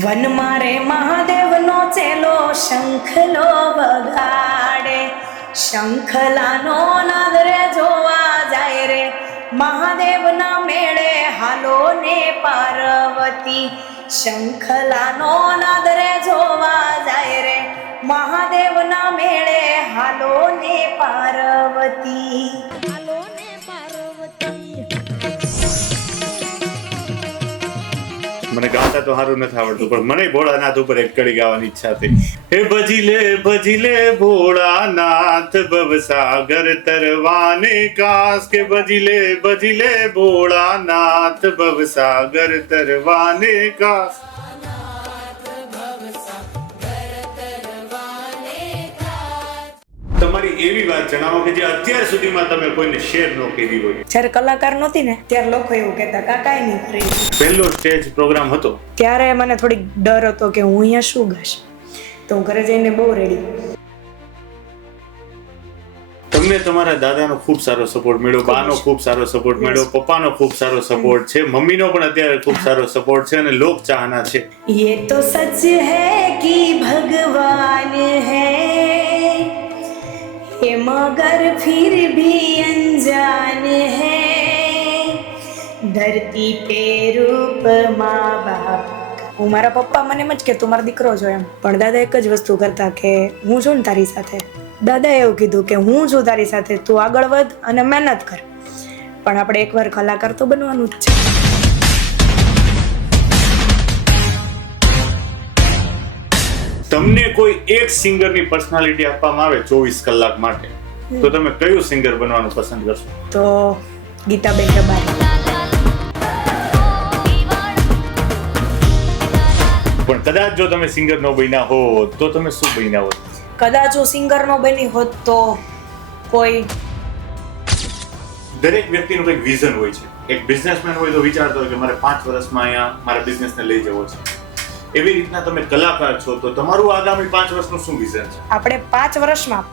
One મારે મહાદેવનો ચેલો શંખલો વગાડે, શંખલાનો નાદ રે જોવા જાય રે, મહાદેવના મેળે હાલો ને પાર્વતી, શંખલાનો નાદ રે જોવા જાય રે, મહાદેવના મેળે હાલો ને પાર્વતી. હાલો ને પાર્વતી. મને ગાતા તો સારું નથી આવડતું, પણ મને ભોળાનાથ ઉપર એક કડી ગાવાની ઈચ્છા થઈ. હે ભજી લે ભોળાનાથ, ભવસાગર તરવાને કાસ. કે ભજી લે ભોળાનાથ, ભવસાગર તરવાને કાસ. તમારી એવી વાત જણાવો કે જે અત્યાર સુધીમાં તમે કોઈને શેર ન કરી હોય. જ્યારે કલાકાર નહોતી ને ત્યારે લોકો એવું કહેતા કાકા નહીં ફ્રી. પહેલો સ્ટેજ પ્રોગ્રામ હતો ત્યારે મને થોડીક ડર હતો કે હું અહીંયા શું ગાઈશ, તો હું ઘરે જઈને બહુ રેડી. તમને તમારા દાદાનો ખૂબ સારો સપોર્ટ મળ્યો, બાનો ખૂબ સારો સપોર્ટ મળ્યો, પપ્પાનો ખૂબ સારો સપોર્ટ છે, મમ્મીનો પણ અત્યારે ખૂબ સારો સપોર્ટ છે અને લોક ચાહના છે. ये तो सच है कि भगवान है ये मगर फिर भी अनजान है धरती पे रूप माँ बाप. હું મારા પપ્પા મને એમ જ કે તું મારો દીકરો છો એમ, પણ દાદા એક જ વસ્તુ કરતા કે હું છું ને તારી સાથે. દાદાએ એવું કીધું કે હું છું તારી સાથે, તું આગળ વધ અને મહેનત કર, પણ આપણે એકવાર કલાકાર તો બનવાનું જ છે. તમને કોઈ એક સિંગરની પર્સનાલિટી આપવામાં આવે 24 કલાક માટે, તો તમે કયું સિંગર બનવાનું પસંદ કરશો? તો ગીતાબેન રબારી. પણ કદાચ જો તમે સિંગર ન બન્યા હો તો તમે શું બન્યા હોત? કદાચ હું સિંગર નો બની હોત તો કોઈ. દરેક વ્યક્તિનું કંઈક વિઝન હોય છે. એક બિઝનેસમેન હોય તો વિચારતો હોય કે મારે 5 વર્ષમાં અહીંયા મારા બિઝનેસને લઈ જવો છે. એવી રીતના તમે કલાકાર છો તો તમારું આગામી 5 વર્ષનું શું વિઝન છે? આપણે 5 વર્ષમાં